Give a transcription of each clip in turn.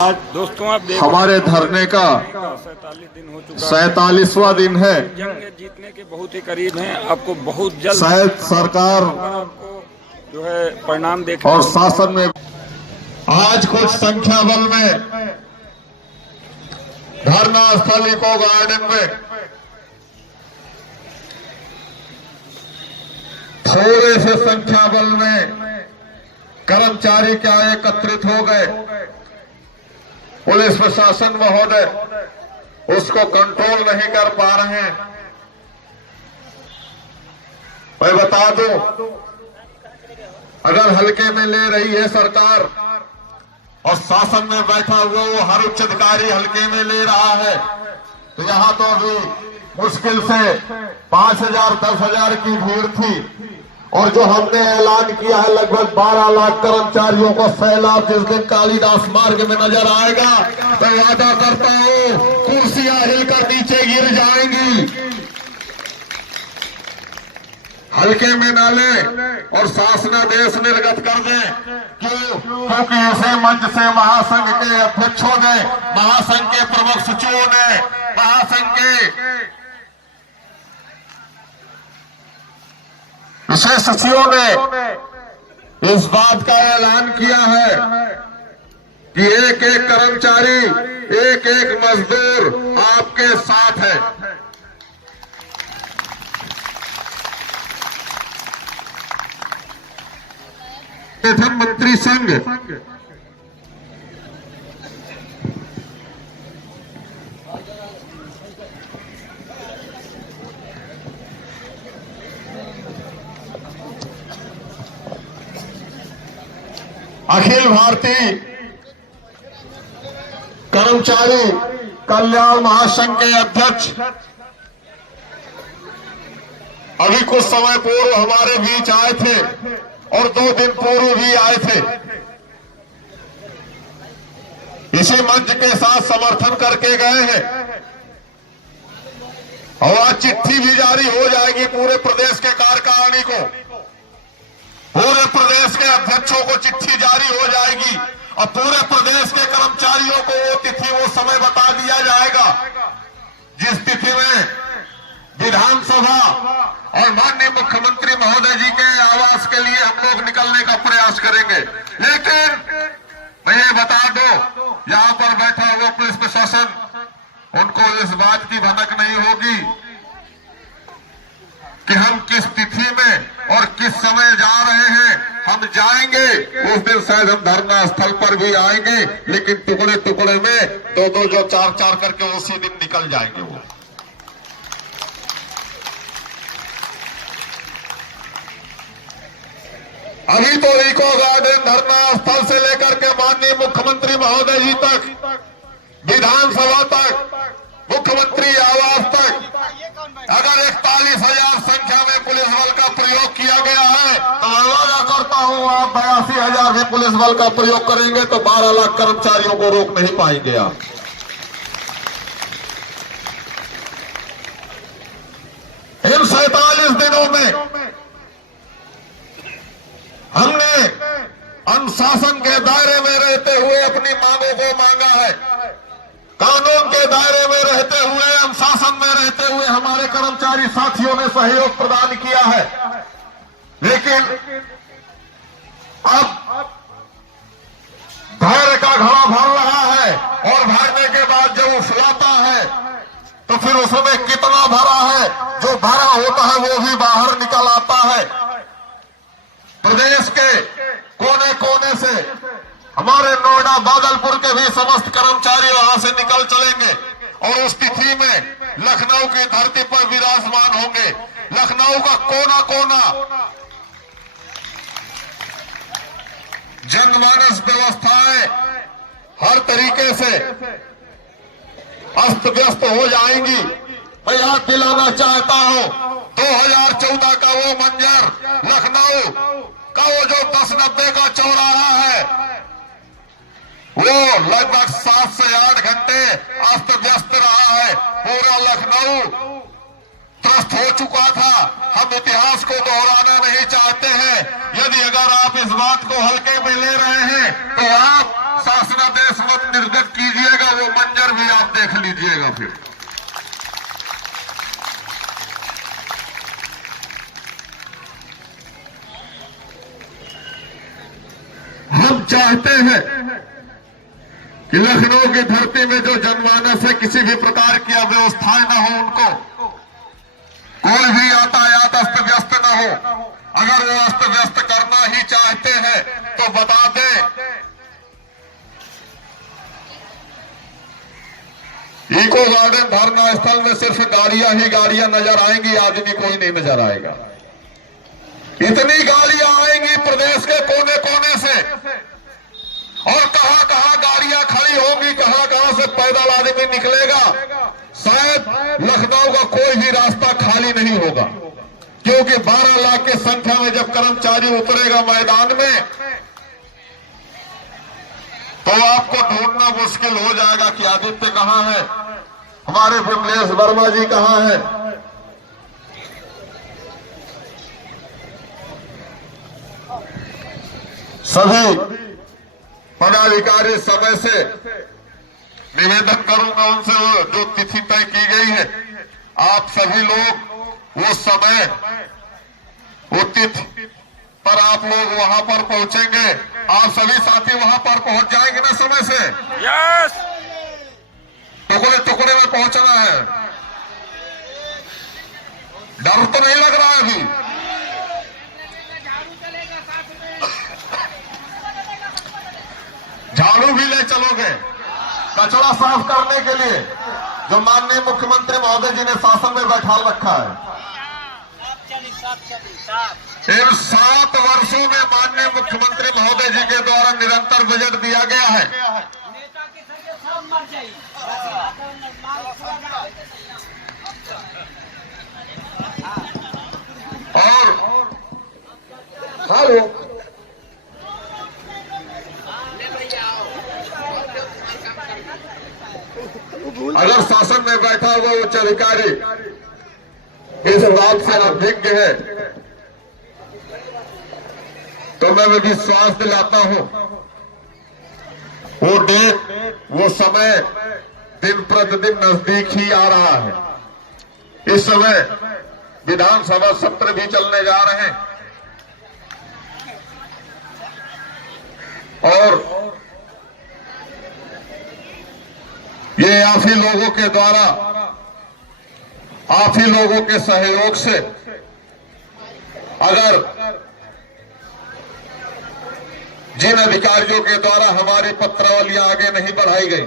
आज दोस्तों आप हमारे धरने का 47 दिन हो चुका 47वां दिन है। जंग जीतने के बहुत ही करीब हैं। आपको बहुत जल्द शायद सरकार आपको जो है परिणाम देखने और शासन में आज कुछ संख्या बल में धरना स्थल इको गार्डन में थोड़े से संख्या बल में कर्मचारी क्या एकत्रित हो गए। पुलिस प्रशासन महोदय उसको कंट्रोल नहीं कर पा रहे हैं। मैं बता दूं, अगर हल्के में ले रही है सरकार और शासन में बैठा हुआ वो हर उच्च अधिकारी हल्के में ले रहा है, तो यहां तो अभी मुश्किल से 5,000 10,000 की भीड़ थी। और जो हमने ऐलान किया है लगभग 12 लाख कर्मचारियों को सैलाब जिस दिन कालिदास मार्ग में नजर आएगा, तो वादा करता हूं कुर्सियां हिलकर नीचे गिर जाएंगी। हल्के में न ले और शासनादेश निर्गत कर दें। क्यों? क्योंकि ऐसे मंच से महासंघ के अध्यक्षों ने, महासंघ के प्रमुख सचिवों ने, महासंघ के विशेष सचिवों ने इस बात का ऐलान किया है कि एक एक कर्मचारी, एक एक मजदूर आपके साथ है। प्रथम मंत्री संघ अखिल भारतीय कर्मचारी कल्याण महासंघ के अध्यक्ष अभी कुछ समय पूर्व हमारे बीच आए थे और 2 दिन पूर्व भी आए थे। इसी मंच के साथ समर्थन करके गए हैं और आज चिट्ठी भी जारी हो जाएगी पूरे प्रदेश के कार्यकारिणी को, पूरे प्रदेश के अध्यक्षों को चिट्ठी जारी हो जाएगी और पूरे प्रदेश के कर्मचारियों को वो तिथि, वो समय बता दिया जाएगा जिस तिथि में विधानसभा और माननीय मुख्यमंत्री महोदय जी के आवास के लिए हम लोग निकलने का प्रयास करेंगे। लेकिन मैं ये बता दो, यहाँ पर बैठा हुआ पुलिस प्रशासन, उनको इस बात की भनक नहीं होगी कि हम किस तिथि में और किस समय जा रहे हैं। हम जाएंगे उस दिन, शायद हम धरना स्थल पर भी आएंगे, लेकिन टुकड़े टुकड़े में 2-2 जो 4-4 करके उसी दिन निकल जाएंगे। वो अभी तो इको गार्डन धरना स्थल से लेकर के माननीय मुख्यमंत्री महोदय जी तक, विधानसभा तक, मुख्यमंत्री आवास तक अगर 41,000 संख्या में पुलिस बल का प्रयोग किया गया है, तो मैं वादा करता हूं आप 82,000 भी पुलिस बल का प्रयोग करेंगे तो 12 लाख कर्मचारियों को रोक नहीं पाएंगे आप। इन 47 दिनों में हमने अनुशासन के दायरे में रहते हुए अपनी मांगों को मांगा है। कानून के दायरे में रहते हुए, अनुशासन में रहते हुए हमारे कर्मचारी साथियों ने सहयोग प्रदान किया है। लेकिन अब धैर्य का घड़ा भर रहा है और भरने के बाद जब उछलाता है तो फिर उसमें कितना भरा है, जो भरा होता है वो भी बाहर निकल आता है। प्रदेश के कोने कोने से हमारे नोएडा, भागलपुर के भी समस्त कर्मचारी वहां से निकल चलेंगे और उस तिथि में लखनऊ की धरती पर विराजमान होंगे। लखनऊ का कोना कोना जनमानस व्यवस्थाएं हर तरीके से अस्त व्यस्त हो जाएंगी। मैं याद दिलाना चाहता हूं 2014 का वो मंजर, लखनऊ का वो जो 10-90 का चौराहा है, वो लगभग 7 से 8 घंटे अस्त व्यस्त रहा है। पूरा लखनऊ त्रस्त हो चुका था। हम इतिहास को दोहराना नहीं चाहते हैं। यदि अगर आप इस बात को हल्के में ले रहे हैं तो आप शासनादेश मत निर्देश चलेगा फिर। हम चाहते हैं कि लखनऊ की धरती में जो जनमानस है किसी भी प्रकार की अव्यवस्थाएं न हो, उनको कोई भी यातायात अस्त व्यस्त न हो। अगर वो अस्त व्यस्त करना ही चाहते हैं तो बता दें, इको गार्डन धरना स्थल में सिर्फ गाड़ियां ही गाड़ियां नजर आएंगी, आदमी कोई नहीं नजर आएगा। इतनी गाड़ियां आएंगी प्रदेश के कोने कोने से, और कहां कहां गाड़ियां खड़ी होंगी, कहां कहां से पैदल आदमी निकलेगा। शायद लखनऊ का कोई भी रास्ता खाली नहीं होगा, क्योंकि 12 लाख की संख्या में जब कर्मचारी उतरेगा मैदान में तो आपको ढूंढना मुश्किल हो जाएगा कि आदित्य कहां है, हमारे विमलेश वर्मा जी कहां है। सभी पदाधिकारी समय से निवेदन करूंगा उनसे, जो तिथि तय की गई है आप सभी लोग वो समय वो तिथि पर आप लोग वहां पर पहुंचेंगे। आप सभी साथी वहां पर पहुंच जाएंगे ना समय से? यस। टुकड़े टुकड़े में पहुंचना है। डर तो नहीं लग रहा है अभी? झाड़ू भी ले चलोगे कचरा साफ करने के लिए, जो माननीय मुख्यमंत्री महोदय जी ने शासन में बैठा रखा है। इन 7 वर्षों में माननीय मुख्यमंत्री महोदय जी के द्वारा निरंतर बजट दिया गया है। और हेलो, अगर शासन में बैठा हुआ उच्च अधिकारी इस बात से अभिज्ञ है तो मैं विश्वास दिलाता हूं वो डेट वो समय दिन प्रतिदिन नजदीक ही आ रहा है। इस समय विधानसभा सत्र भी चलने जा रहे हैं और ये आप ही लोगों के द्वारा, आप ही लोगों के सहयोग से अगर जिन अधिकारियों के द्वारा हमारी पत्रावलियां आगे नहीं बढ़ाई गई,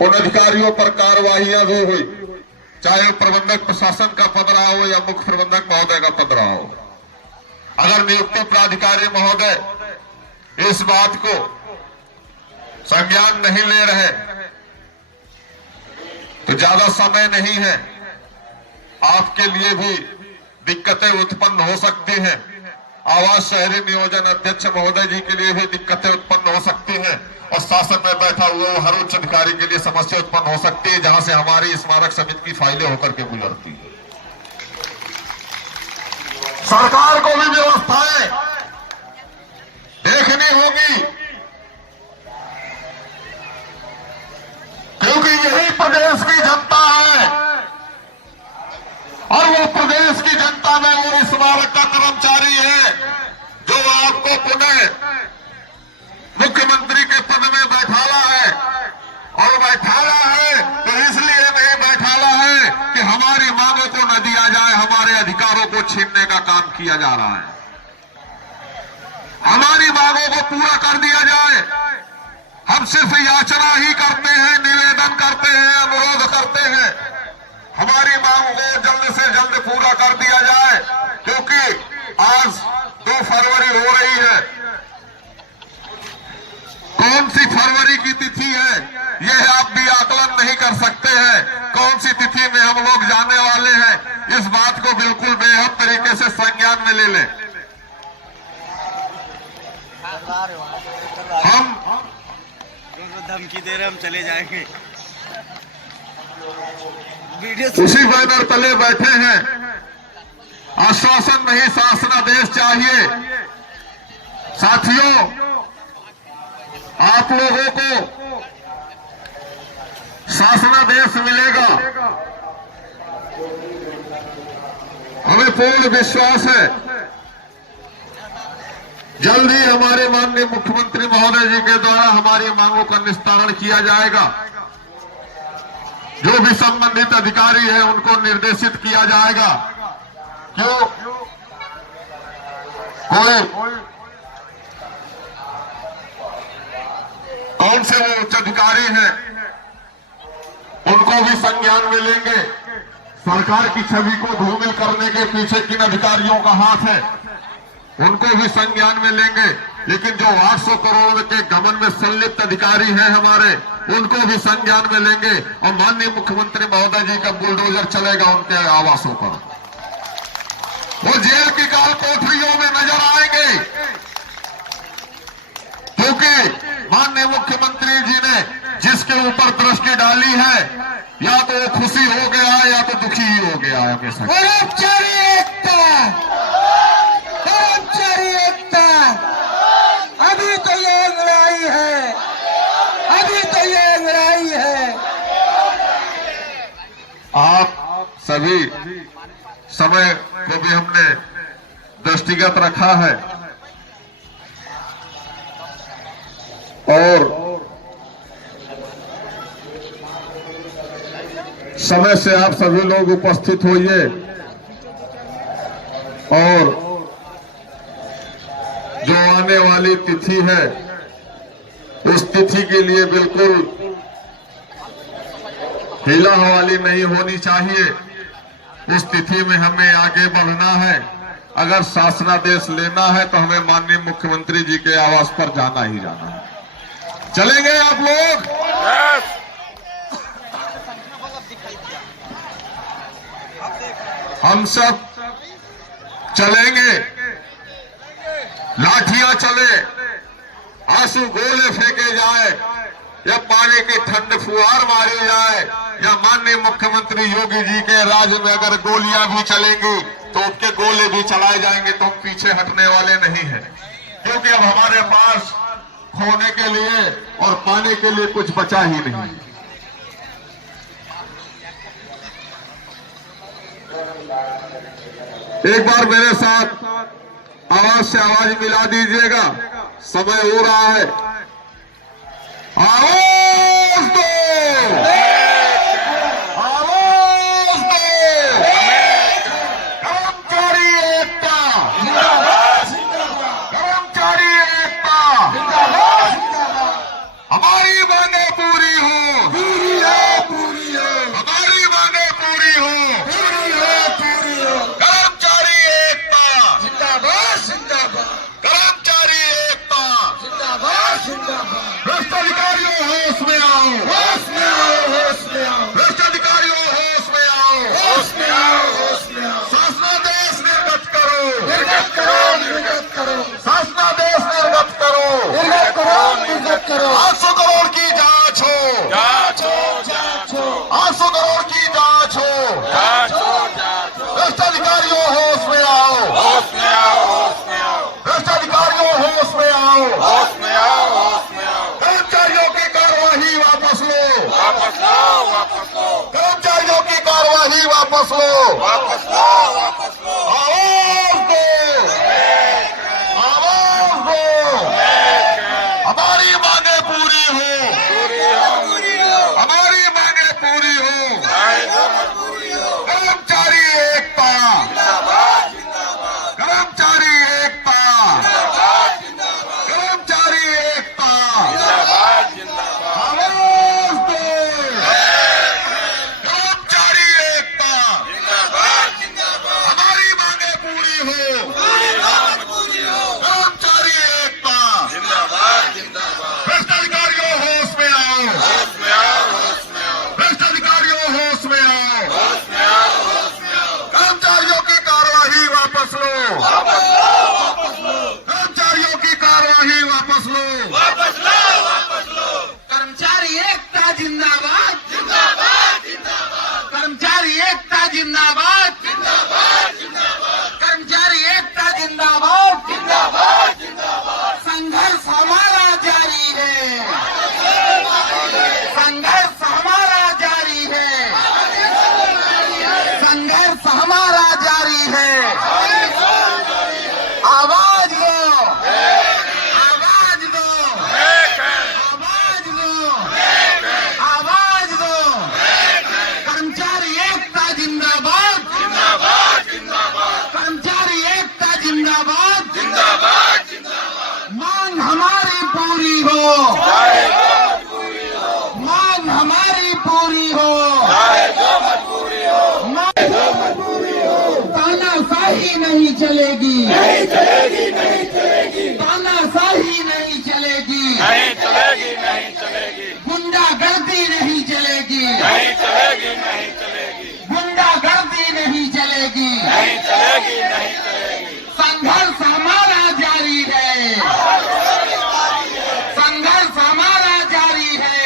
उन अधिकारियों पर कार्रवाइयां भी हुई, चाहे वो प्रबंधक प्रशासन का पद रहा हो या मुख्य प्रबंधक महोदय का पद रहा हो। अगर नियुक्ति प्राधिकारी महोदय इस बात को संज्ञान नहीं ले रहे तो ज्यादा समय नहीं है, आपके लिए भी दिक्कतें उत्पन्न हो सकती हैं। आवास शहरी नियोजन अध्यक्ष महोदय जी के लिए भी दिक्कतें उत्पन्न हो सकती हैं और शासन में बैठा हुआ हर उच्च अधिकारी के लिए समस्या उत्पन्न हो सकती है, जहां से हमारी स्मारक समिति की फाइलें होकर के गुजरती है। सरकार को भी व्यवस्थाएं देखनी होगी, क्योंकि यही प्रदेश की जनता है और वो प्रदेश की जनता में वो स्मारक का कर्मचारी है जो आपको पुनः मुख्यमंत्री के पद में बैठाला है। और बैठाला है तो इसलिए नहीं बैठाला है कि हमारी मांगों को न दिया जाए, हमारे अधिकारों को छीनने का काम किया जा रहा है। हमारी मांगों को पूरा कर दिया जाए। हम सिर्फ याचना ही करते हैं, निवेदन करते हैं, अनुरोध करते हैं, हमारी मांग को जल्द से जल्द पूरा कर दिया जाए, क्योंकि आज 2 फरवरी हो रही है। कौन सी फरवरी की तिथि है यह आप भी आकलन नहीं कर सकते हैं। कौन सी तिथि में हम लोग जाने वाले हैं, इस बात को बिल्कुल बेहद तरीके से संज्ञान में ले लें। हम धमकी दे रहे, हम चले जाएंगे। उसी बैनर तले बैठे हैं, आश्वासन नहीं शासनादेश चाहिए। साथियों, आप लोगों को शासनादेश मिलेगा। हमें पूर्ण विश्वास है जल्द ही हमारे माननीय मुख्यमंत्री महोदय जी के द्वारा हमारी मांगों का निस्तारण किया जाएगा। जो भी संबंधित अधिकारी है उनको निर्देशित किया जाएगा। क्यों कौन से वो उच्च अधिकारी हैं उनको भी संज्ञान में लेंगे। सरकार की छवि को धूमिल करने के पीछे किन अधिकारियों का हाथ है उनको भी संज्ञान में लेंगे। लेकिन जो 800 करोड़ के गबन में संलिप्त अधिकारी हैं हमारे, उनको भी संज्ञान में लेंगे और माननीय मुख्यमंत्री महोदय जी का बुलडोजर चलेगा उनके आवासों पर। वो जेल की काल कोठरियों में नजर आएंगे, क्योंकि माननीय मुख्यमंत्री जी ने जिसके ऊपर दृष्टि डाली है या तो वो खुशी हो गया है या तो दुखी ही हो गया है हमेशा। अभी तो ये लड़ाई है, अभी तो ये लड़ाई है। आप सभी समय को भी हमने दृष्टिगत रखा है और समय से आप सभी लोग उपस्थित होइए और जो आने वाली तिथि है उस तिथि के लिए बिल्कुल हिला हवाली नहीं होनी चाहिए। उस तिथि में हमें आगे बढ़ना है। अगर शासनादेश लेना है तो हमें माननीय मुख्यमंत्री जी के आवास पर जाना ही जाना है। चलेंगे आप लोग? हम सब चलेंगे। लाठियां चले, आंसू गोले फेंके जाए या पानी की ठंड फुहार मारी जाए या माननीय मुख्यमंत्री योगी जी के राज्य में अगर गोलियां भी चलेंगी तो उनके गोले भी चलाए जाएंगे, तो हम पीछे हटने वाले नहीं हैं। क्योंकि अब हमारे पास खोने के लिए और पाने के लिए कुछ बचा ही नहीं। एक बार मेरे साथ आवाज से आवाज मिला दीजिएगा। समय हो रहा है। आवाज दो, आवाज दो। कर्मचारी एकता, कर्मचारी एकता, हमारी मांगे पूरी हो, पूरी हो, पूरी हो, हमारी मांगे पूरी हो, पूरी हो, पूरी हो। कर्मचारी एकता जिंदाबाद, जिंदाबाद। कर्मचारी एकता जिंदाबाद, जिंदाबाद। भ्रष्ट अधिकारियों होश में आओ, होश में आओ, होश में आओ। भ्रष्ट अधिकारियों होश में आओ, होश में आओ, होश में आओ। शासनादेश निर्गत करो, निर्गत करो, निर्गत करो। शासनादेश निर्गत करो, निर्गत करो, निर्गत करो। 800 करोड़ की जांच हो, जांच हो, जांच हो, 800 करोड़ की जांच हो, जांच हो, जांच हो। भ्रष्ट अधिकारियों होश में आओ, होश में आओ, होश में आओ, भ्रष्ट अधिकारियों होश में आओ, होश में आओ, होश में आओ। कर्मचारियों की कार्यवाही वापस लो, वापस लो, वापस लो, कर्मचारियों की कार्यवाही वापस लो, वापस लो, वापस लो। आवाज दो, आवाज दो। हमारी मांगे पूरी हो, पूरी हो, हमारी मांगे पूरी हो। पूरी हो। कर्मचारी एकता, जिंदाबाद, जिंदाबाद, कर्मचारी एकता, जिंदाबाद, जिंदाबाद, कर्मचारी एकता। जिंदाबाद, जिंदाबाद। आवाज दो, कर्मचारी एकता, जिंदाबाद, जिंदाबाद, हमारी मांगे पूरी हो, पूरी हो। कर्मचारी एकता। जिंदाबाद, जिंदाबाद। भ्रष्ट अधिकारियों होश में आओ, होश में आओ, होश में आओ, भ्रष्ट अधिकारियों होश में आओ। होश में आओ, होश में आओ। कर्मचारियों की कार्यवाही वापस लो, वापस लो, वापस लो, कर्मचारियों की कार्यवाही वापस लो। वापस लो, वापस लो। कर्मचारी एकता जिंदाबाद, जिंदाबाद, जिंदाबाद, कर्मचारी एकता जिंदाबाद, जिंदाबाद, जिंदाबाद, कर्मचारी एकता जिंदाबाद। जिंदाबाद, जिंदाबाद। संघर्ष हमारा जारी है, संघर्ष हमारा हमारी पूरी हो, चाहे जो मजबूरी हो, मांग हमारी पूरी हो, चाहे जो मजबूरी हो, तानाशाही नहीं चलेगी, नहीं चलेगी, नहीं चलेगी, तानाशाही नहीं चलेगी, नहीं चलेगी, नहीं चलेगी, गुंडागर्दी नहीं चलेगी, नहीं चलेगी, नहीं चलेगी, गुंडागर्दी नहीं चलेगी, नहीं चलेगी, नहीं चलेगी। संघर्ष हमारा जारी है, संघर्ष हमारा जारी है,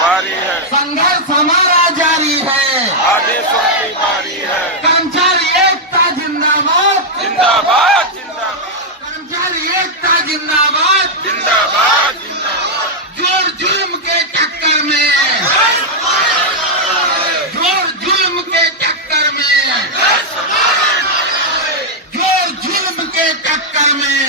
बारी है, संघर्ष हमारा जारी है। आदेशों की बारी है। कर्मचारी एकता जिंदाबाद, जिंदाबाद, जिंदाबाद, कर्मचारी एकता जिंदाबाद, जिंदाबाद, जिंदाबाद, जोर जुल्म के टक्कर में, जोर जुल्म के टक्कर में, जोर जुल्म के टक्कर में,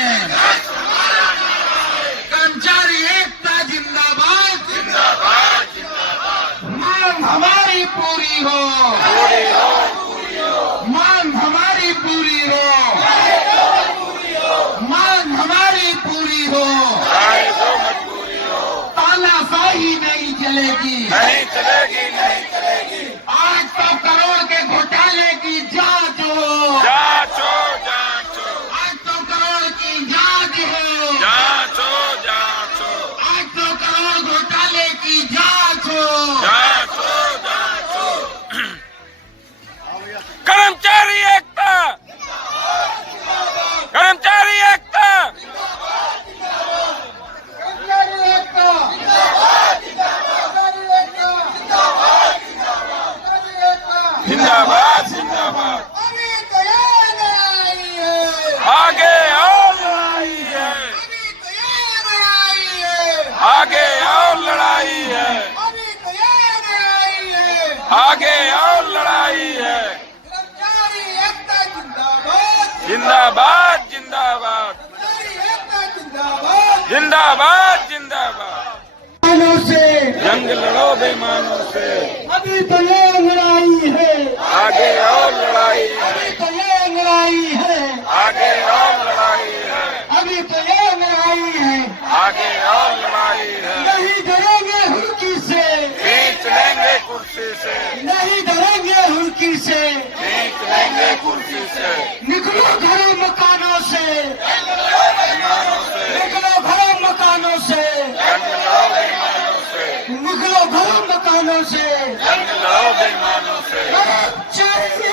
कर्मचारी एकता जिंदाबाद, जिंदाबाद, जिंदाबाद, मांग हमारी पूरी हो, पूरी हो, पूरी हो, मांग हमारी पूरी हो, मांग हमारी पूरी हो, चाहे जो मजबूरी हो, तानाशाही नहीं चलेगी। नहीं चलेगी, नहीं चलेगी। 800 करोड़ के घोटाले की जांच हो, जांचो, जांचो, 800 करोड़ की जांच हो, जांचो, जांचो, 800 करोड़ घोटाले की जांच हो, जांचो, जांचो। कर्मचारी एकता, कर्मचारी एकता, कर्मचारी एकता, कर्मचारी एकता, कर्मचारी एकता। जिंदाबाद, जिंदाबाद, अभी तो ये लड़ाई है, आगे और लड़ाई है, अभी तो ये लड़ाई है, आगे और लड़ाई है, अभी तो ये लड़ाई है। आगे और लड़ाई है। कर्मचारी एकता जिंदाबाद, जिंदाबाद, जिंदाबाद, कर्मचारी एकता जिंदाबाद। जिंदाबाद, जिंदाबाद, मानों से जंग लड़ो बेईमानों से, अभी तो ये लड़ाई है, आगे और लड़ाई है, अभी तो ये लड़ाई है, आगे और लड़ाई है, अभी तो ये लड़ाई है। आगे और लड़ाई है। नहीं डरेंगे हुर्की से, खींच लेंगे कुर्सी से, नहीं डरेंगे हुर्की से। खींच लेंगे कुर्सी से, निकलो घरों मकानों से, बेईमानों से, निकलो घरों मकानों से, जंग लड़ो बेईमानों से, निकलो घरों मकानों से। जंग लड़ो बेईमानों से। अब चाहिए